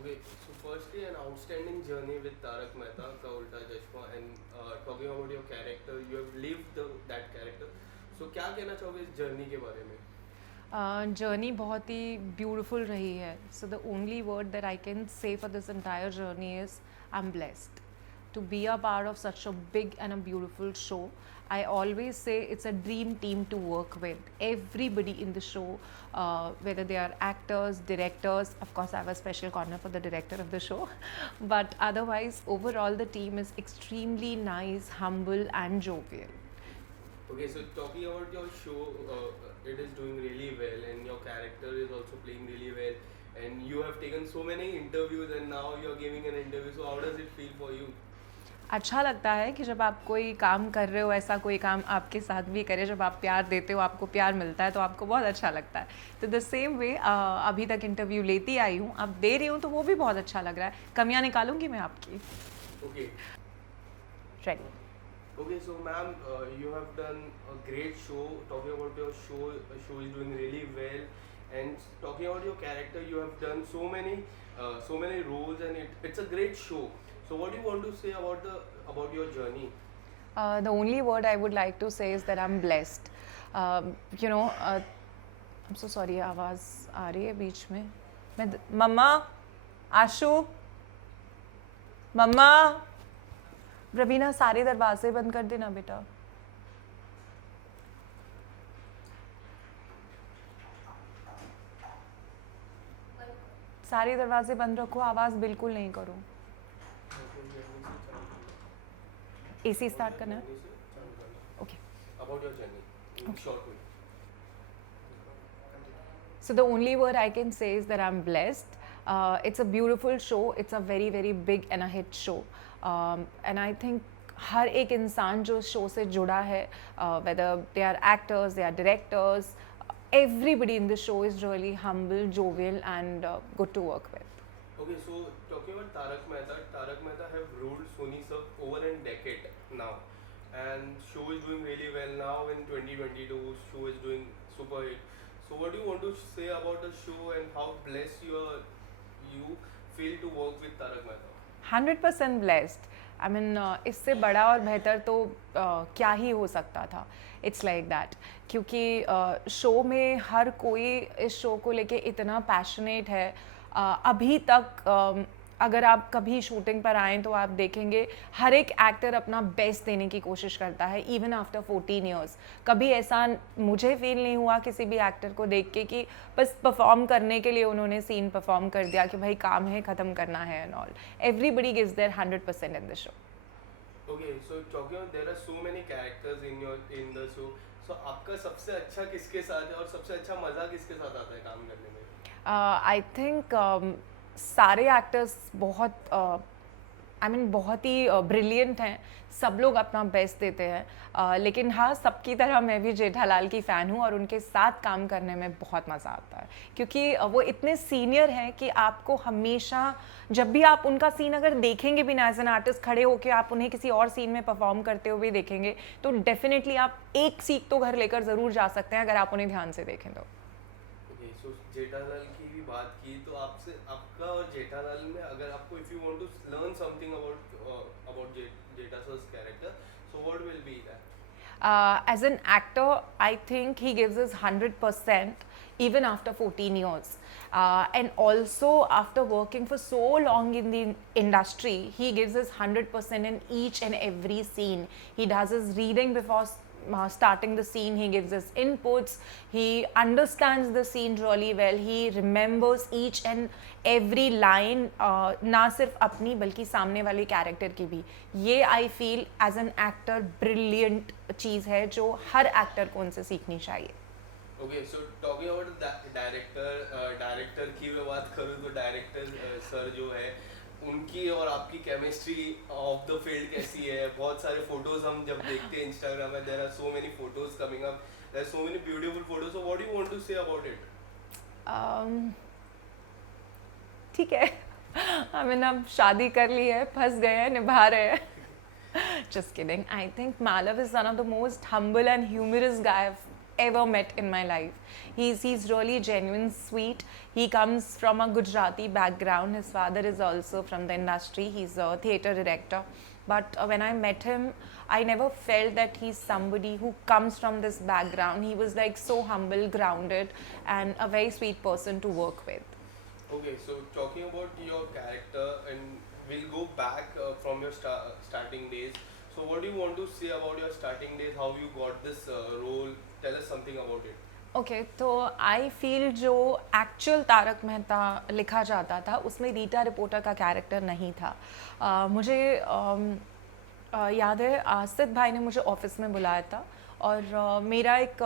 Okay, so firstly, an outstanding journey with Tarak Mehta Ka Ulta Chashma, and talking about your character, you have lived that character. So क्या कहना चाहोगे इस journey के बारे में? Journey बहुत ही beautiful रही है. So the only word that I can say for this entire journey is I am blessed to be a part of such a big and a beautiful show. I always say it's a dream team to work with. Everybody in the show, whether they are actors, directors, of course I have a special corner for the director of the show, but otherwise overall the team is extremely nice, humble and jovial. Okay, so talking about your show, it is doing really well, and your character is also playing really well. And you have taken so many interviews, and now you are giving an interview. So how does it feel for you? अच्छा लगता है कि जब आप कोई काम कर रहे हो, ऐसा कोई काम आपके साथ भी करे, जब आप प्यार देते हो, आपको प्यार मिलता है तो आपको बहुत अच्छा लगता है. तो द सेम वे अभी तक इंटरव्यू लेती आई हूँ, अब दे रही हूँ तो वो भी बहुत अच्छा लग रहा है. कमियाँ निकालूंगी मैं आपकी. Okay. Ready. Okay, so ma'am, you have done a great show. Talking about your show is doing really well. And talking about your character, you have done so many roles, and it's a great show. So what do you want to say about your journey? The only word I would like to say is that I'm blessed. I'm so sorry, आवाज़ आ रही है बीच में. मम्मा, आशु, मम्मा, रवीना सारे दरवाजे बंद कर देना बेटा. सारे दरवाजे बंद रखो, आवाज़ बिल्कुल नहीं करो. एसी स्टार्ट करना है. Okay. About your journey, in short way. So the only word I can say is that I'm blessed. It's a beautiful show. It's a very very big and a hit show. And I think हर एक इंसान जो show से जुड़ा है, whether they are actors, they are directors, everybody in the show is really humble, jovial and good to work with. Okay, so talking about Tarak Mehta have ruled Sony Sub over a decade now, and show is doing really well now in 2022. Show is doing super hit. So what do you want to say about the show and how blessed you feel to work with Tarak Mehta? 100% blessed. I mean इससे बड़ा और बेहतर तो क्या ही हो सकता था. It's like that क्योंकि शो में हर कोई इस शो को लेके इतना पैशनेट है. अभी तक अगर आप कभी शूटिंग पर आएँ तो आप देखेंगे हर एक एक्टर अपना बेस्ट देने की कोशिश करता है इवन आफ्टर 14 ईयर्स. कभी ऐसा मुझे फील नहीं हुआ किसी भी एक्टर को देख के कि बस परफॉर्म करने के लिए उन्होंने सीन परफॉर्म कर दिया कि भाई काम है ख़त्म करना है and all. Everybody gives there 100% in the show. Okay, so talking about there are so many characters in the show. So आपका सबसे अच्छा किसके साथ है और सबसे अच्छा मज़ा किसके साथ आता है काम करने में? आई थिंक सारे एक्टर्स बहुत बहुत ही ब्रिलियंट हैं. सब लोग अपना बेस्ट देते हैं. लेकिन हाँ, सबकी तरह मैं भी जेठालाल की फ़ैन हूँ और उनके साथ काम करने में बहुत मज़ा आता है क्योंकि वो इतने सीनियर हैं कि आपको हमेशा जब भी आप उनका सीन अगर देखेंगे भी ना एज एन आर्टिस्ट खड़े होकर आप उन्हें किसी और सीन में परफॉर्म करते हुए देखेंगे तो डेफिनेटली आप एक सीख तो घर लेकर ज़रूर जा सकते हैं अगर आप उन्हें ध्यान से देखें तो. Okay, so जेठालाल की भी बात की तो आपसे आपका और जेठालाल में अगर आपको if you want to learn something about Jeta sir's character, so what will be that? As an actor, I think he gives his 100% even after 14 years. And also, after working for so long in the industry, he gives his 100% in each and every scene. He does his reading before starting the scene, he gives his inputs, he understands the scene really well, he remembers each and every line, ना सिर्फ अपनी बल्कि सामने वाले character की भी. ये I feel as an actor brilliant चीज़ है जो हर एक्टर को उनसे सीखनी चाहिए. Okay, so talking about director की मैं बात करूँ तो डायरेक्टर सर जो है उनकी और आपकी केमिस्ट्री ऑफ द फील्ड कैसी है? बहुत सारे फोटोज हम जब देखते हैं इंस्टाग्राम में, there are so many photos coming up, there are so many beautiful photos. So what do you want to say about it? ठीक है. अब शादी कर ली है, फंस गए हैं, निभा रहे हैं. Just kidding. I think Malav is one of the most humble and humorous guy I've ever met in my life. He's really genuine, sweet. He comes from a Gujarati background. His father is also from the industry. He's a theatre director. But when I met him, I never felt that he's somebody who comes from this background. He was like so humble, grounded, and a very sweet person to work with. Okay, so talking about your character, and we'll go back from your starting days. So what do you want to say about your starting days? How you got this role? Tell us something about it. Okay तो I feel जो actual Tarak Mehta लिखा जाता था उसमें Rita reporter का character नहीं था. मुझे याद है आसिद भाई ने मुझे ऑफिस में बुलाया था और मेरा एक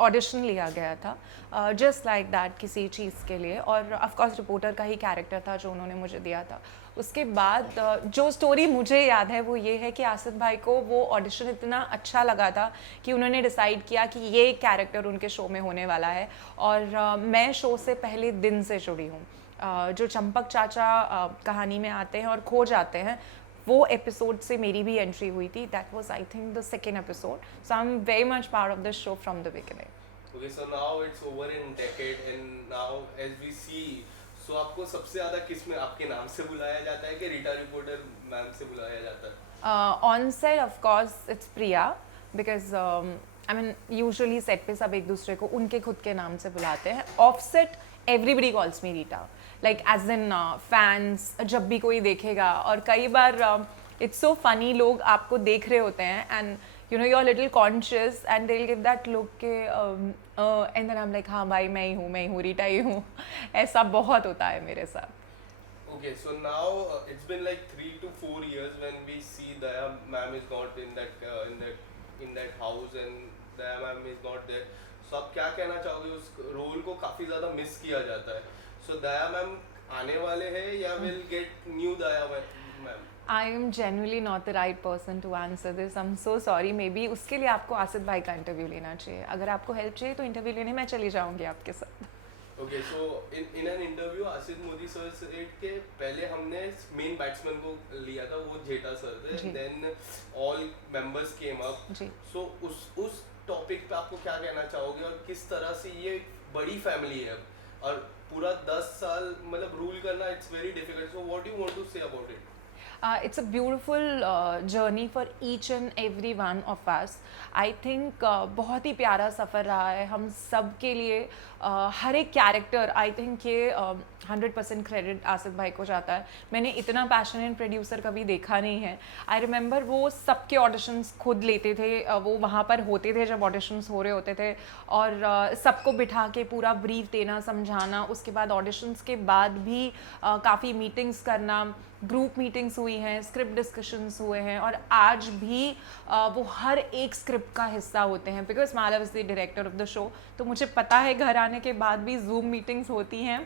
ऑडिशन लिया गया था जस्ट लाइक दैट किसी चीज़ के लिए, और ऑफ कोर्स रिपोर्टर का ही कैरेक्टर था जो उन्होंने मुझे दिया था. उसके बाद जो स्टोरी मुझे याद है वो ये है कि आसिद भाई को वो ऑडिशन इतना अच्छा लगा था कि उन्होंने डिसाइड किया कि ये कैरेक्टर उनके शो में होने वाला है. और मैं शो से पहले दिन से जुड़ी हूँ. जो चंपक चाचा कहानी में आते हैं और खो जाते हैं, वो एपिसोड से मेरी भी एंट्री हुई थी. That was I think the second episode. So I am very much part of this show from the beginning. Okay, so now it's over in decade, and now as we see, so आपको सबसे ज़्यादा किस में आपके नाम से बुलाया जाता है कि रीटा रिपोर्टर मैम से बुलाया जाता है? On set of course it's Priya, because I mean usually set पे सब एक दूसरे को उनके खुद के नाम से बुलाते हैं. Off set everybody calls me Rita, like as in fans जब भी कोई देखेगा. और कई बार इट्स सो फनी, लोग आपको देख रहे होते हैं and you know you're a little conscious and they'll give that look के and then I'm like हाँ भाई मैं ही हूँ रीटा ही हूँ. ऐसा बहुत होता है मेरे साथ. Okay, so now it's been like 3 to 4 years when we see Daya ma'am is not in that house and Daya ma'am is not there. So आप क्या कहना चाहोगे? उस रोल को काफ़ी ज़्यादा मिस किया जाता है. So Daya ma'am आने वाले हैं या will get new Daya ma'am? I am genuinely not the right person to answer this. I'm so sorry. Maybe उसके लिए आपको आसिद भाई का इंटरव्यू लेना चाहिए. अगर आपको हेल्प चाहिए तो इंटरव्यू लेने मैं चली जाऊंगी आपके साथ. Okay, so in an interview आसिद मोदी सर से के पहले हमने मेन बैट्समैन को लिया था, वो जेठा सर थे, and then all members came up. जी. So उस टॉपिक पे आपको क्या कहना चाहोगे और किस तरह से ये बड़ी फैमिली है और पूरा 10 साल मतलब रूल करना it's very difficult. So what do you want to say about it? It's a beautiful journey for each and every one of us. I think बहुत ही प्यारा सफ़र रहा है हम सब के लिए. हर एक कैरेक्टर आई थिंक ये 100% क्रेडिट आसिद भाई को जाता है. मैंने इतना पैशनेट प्रोड्यूसर कभी देखा नहीं है. आई रिमेंबर वो सबके ऑडिशंस खुद लेते थे. वो वहाँ पर होते थे जब ऑडिशंस हो रहे होते थे और सबको बिठा के पूरा ब्रीफ देना, समझाना. उसके बाद ऑडिशंस के बाद भी काफ़ी मीटिंग्स करना, ग्रुप मीटिंग्स हुई हैं, स्क्रिप्ट डिस्कशंस हुए हैं और आज भी वो हर एक स्क्रिप्ट का हिस्सा होते हैं. Because Malav is the director of the show, तो मुझे पता है घर आने के बाद भी जूम मीटिंग्स होती हैं,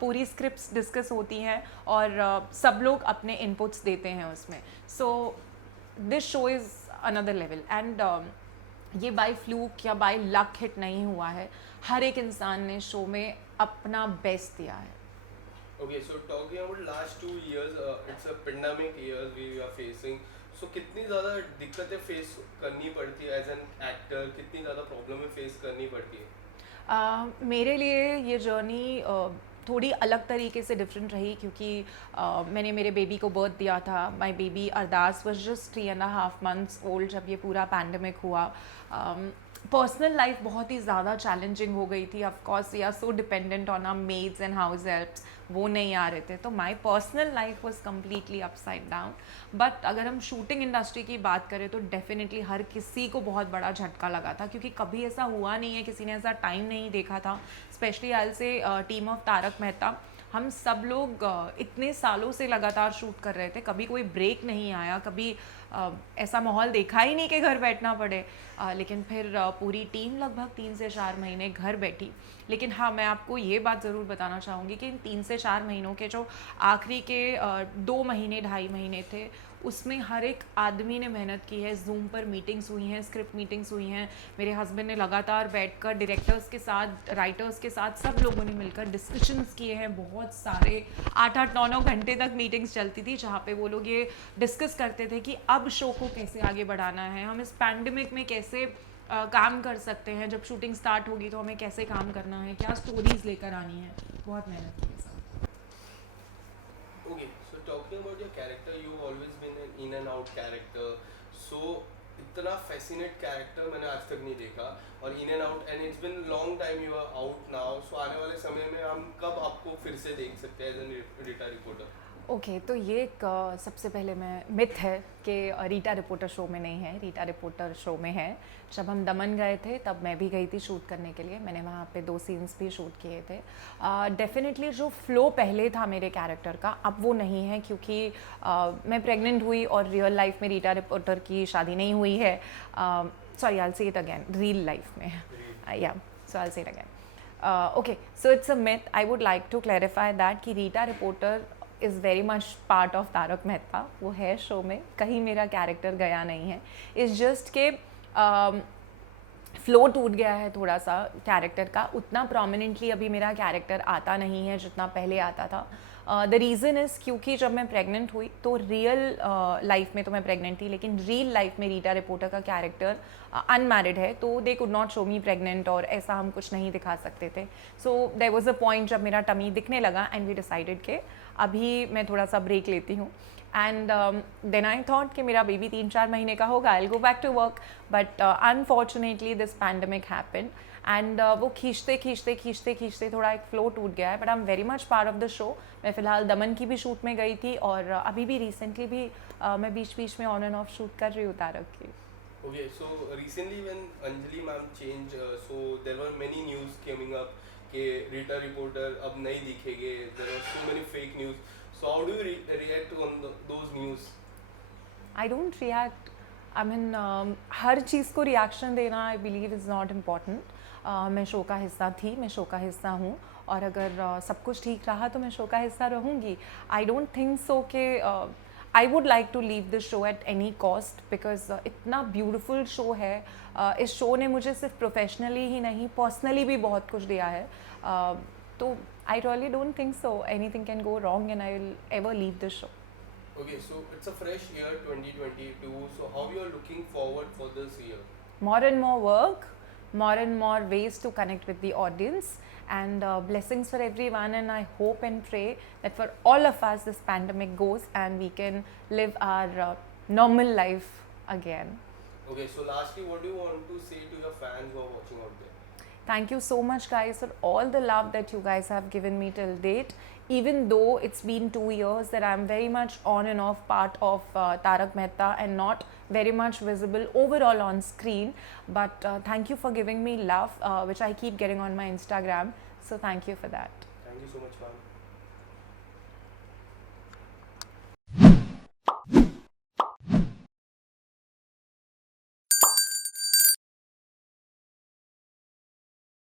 पूरी स्क्रिप्ट्स डिस्कस होती हैं और सब लोग अपने इनपुट्स देते हैं उसमें. So this show is another level and ये बाय फ्लूक या बाय लक हिट नहीं हुआ है. हर एक इंसान ने शो में अपना बेस्ट दिया है. Okay, so talking about last 2 years, it's a pandemic years we are facing. So कितनी ज़्यादा दिक्कतें फेस करनी पड़ती है एज एन एक्टर, कितनी ज़्यादा प्रॉब्लमें फेस करनी पड़ती है? मेरे लिए ये जर्नी थोड़ी अलग तरीके से डिफरेंट रही क्योंकि मैंने मेरे बेबी को बर्थ दिया था. My baby Ardas was just 3.5 months old जब ये पूरा पैंडमिक हुआ. पर्सनल लाइफ बहुत ही ज़्यादा चैलेंजिंग हो गई थी. Of course we are so dependent on our maids and house helps, वो नहीं आ रहे थे. तो my personal life was completely upside down. But अगर हम शूटिंग इंडस्ट्री की बात करें तो डेफिनेटली हर किसी को बहुत बड़ा झटका लगा था क्योंकि कभी ऐसा हुआ नहीं है, किसी ने ऐसा टाइम नहीं देखा था. स्पेशली आई से टीम ऑफ तारक मेहता, हम सब लोग इतने सालों से लगातार शूट कर रहे थे, कभी कोई ब्रेक नहीं आया, कभी ऐसा माहौल देखा ही नहीं कि घर बैठना पड़े. लेकिन फिर पूरी टीम लगभग 3 से 4 महीने घर बैठी. लेकिन हाँ, मैं आपको ये बात ज़रूर बताना चाहूँगी कि इन 3 से 4 महीनों के जो आखिरी के 2 महीने 2.5 महीने थे उसमें हर एक आदमी ने मेहनत की है. जूम पर मीटिंग्स हुई हैं, स्क्रिप्ट मीटिंग्स हुई हैं. मेरे हस्बैंड ने लगातार बैठकर डायरेक्टर्स के साथ, राइटर्स के साथ, सब लोगों ने मिलकर डिस्कशंस किए हैं. बहुत सारे 8-8, 9-9 घंटे तक मीटिंग्स चलती थी जहाँ पे वो लोग ये डिस्कस करते थे कि अब शो को कैसे आगे बढ़ाना है, हम इस पैंडमिक में कैसे काम कर सकते हैं, जब शूटिंग स्टार्ट होगी तो हमें कैसे काम करना है, क्या स्टोरीज लेकर आनी है, बहुत मेहनत की है सब। Okay, so talking about your character, you've always been an in and out character. So इतना fascinate character मैंने आज तक नहीं देखा, और in and out, and it's been long time you are out now. So आने वाले समय में हम कब आपको फिर से देख सकते हैं as an Rita reporter? Okay तो ये एक सबसे पहले मैं मिथ है कि रीटा रिपोर्टर शो में नहीं है, रीटा रिपोर्टर शो में है। जब हम दमन गए थे तब मैं भी गई थी शूट करने के लिए, मैंने वहाँ पे 2 सीन्स भी शूट किए थे। डेफिनेटली जो फ्लो पहले था मेरे कैरेक्टर का अब वो नहीं है, क्योंकि मैं प्रेग्नेंट हुई और रियल लाइफ में रीटा रिपोर्टर की शादी नहीं हुई है। Sorry, I will say it again, real life में या, so I will say it again. Okay, so it's a myth. I would like to clarify that कि Rita reporter is very much part of Tarak Mehta, वो है show में, कहीं मेरा character गया नहीं है। इट्स जस्ट के फ्लो टूट गया है थोड़ा सा कैरेक्टर का, उतना प्रोमिनेंटली अभी मेरा कैरेक्टर आता नहीं है जितना पहले आता था। द रीज़न इज़ क्योंकि जब मैं प्रेग्नेंट हुई तो रियल लाइफ में तो मैं प्रेग्नेंट थी, लेकिन रियल लाइफ में रीटा रिपोर्टर का कैरेक्टर अनमैरिड है, तो they could not show me pregnant, और ऐसा हम कुछ नहीं दिखा सकते थे। So there was a point जब मेरा टमी दिखने लगा एंड वी डिसाइडेड के अभी मैं थोड़ा सा ब्रेक लेती हूँ। एंड देन आई थॉट कि मेरा बेबी 3-4 महीने का होगा, I will go back to work, but unfortunately this pandemic happened and वो खींचते थोड़ा एक फ्लो टूट गया है। But I am very much part of the show. मैं फ़िलहाल दमन की भी शूट में गई थी, और अभी भी रिसेंटली भी मैं बीच में ऑन एंड ऑफ शूट कर रही हूँ तारक की। Okay, so recently when Anjali ma'am changed, so there were many news coming up कि रीटा रिपोर्टर अब नहीं दिखेंगे, there were so many fake news. So how do you react on those news? I don't react, I mean हर चीज़ को reaction देना I believe is not important. मैं show का हिस्सा थी, मैं शो का हिस्सा हूँ, और अगर सब कुछ ठीक रहा तो मैं शो का हिस्सा रहूँगी। आई डोंट थिंक सो कि I would like to leave this show at any cost, because इतना ब्यूटिफुल शो है। इस शो ने मुझे सिर्फ प्रोफेशनली ही नहीं पर्सनली भी बहुत कुछ दिया है। तो I really don't think so anything can go wrong and I will ever leave this show. Okay, so it's a fresh year 2022. So how you are looking forward for this year? More and more work, more and more ways to connect with the audience, and blessings for everyone. And I hope and pray that for all of us this pandemic goes and we can live our normal life again. Okay, so lastly, what do you want to say to your fans who are watching out there? Thank you so much guys for all the love that you guys have given me till date. Even though it's been 2 years that I'm very much on and off part of Tarak Mehta and not very much visible overall on screen, but thank you for giving me love, which I keep getting on my Instagram. So thank you for that. Thank you so much, ma'am.